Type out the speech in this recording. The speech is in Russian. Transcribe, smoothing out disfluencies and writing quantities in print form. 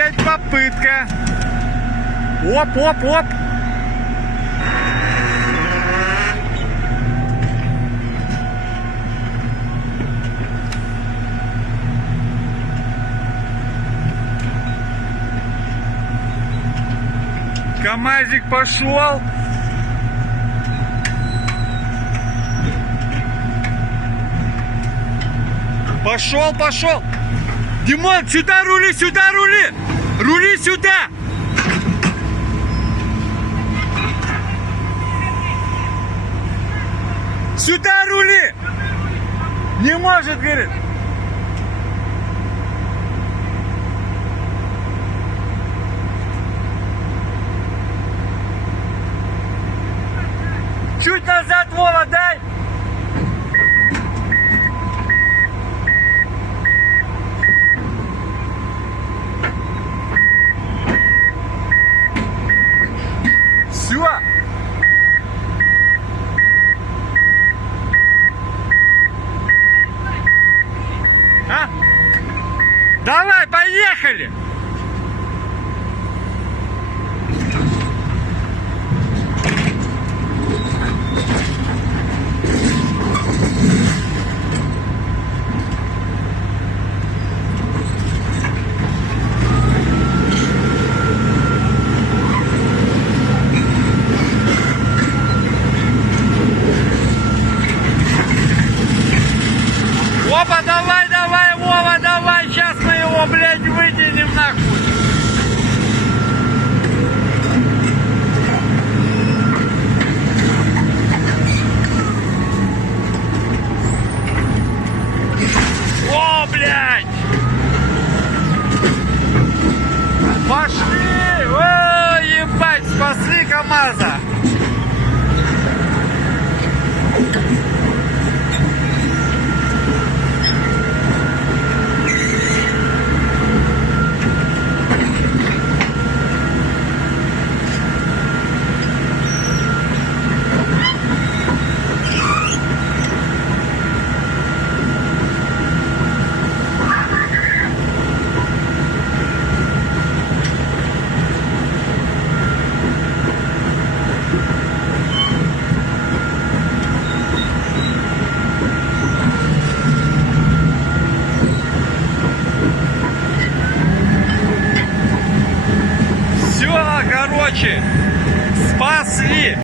блядь, попытка. Оп, оп, оп. КамАЗик пошел. Пошел, пошел. Димон, сюда рули, сюда рули. Рули сюда. Сюда рули. Не может, говорит. Чуть назад, Вова, дай! Все! А? Давай, поехали! Опа, давай, давай, Вова, давай, сейчас мы его, блядь, вытянем нахуй. О, блядь. Пошли, о, ебать, спасли КамАЗа. Короче,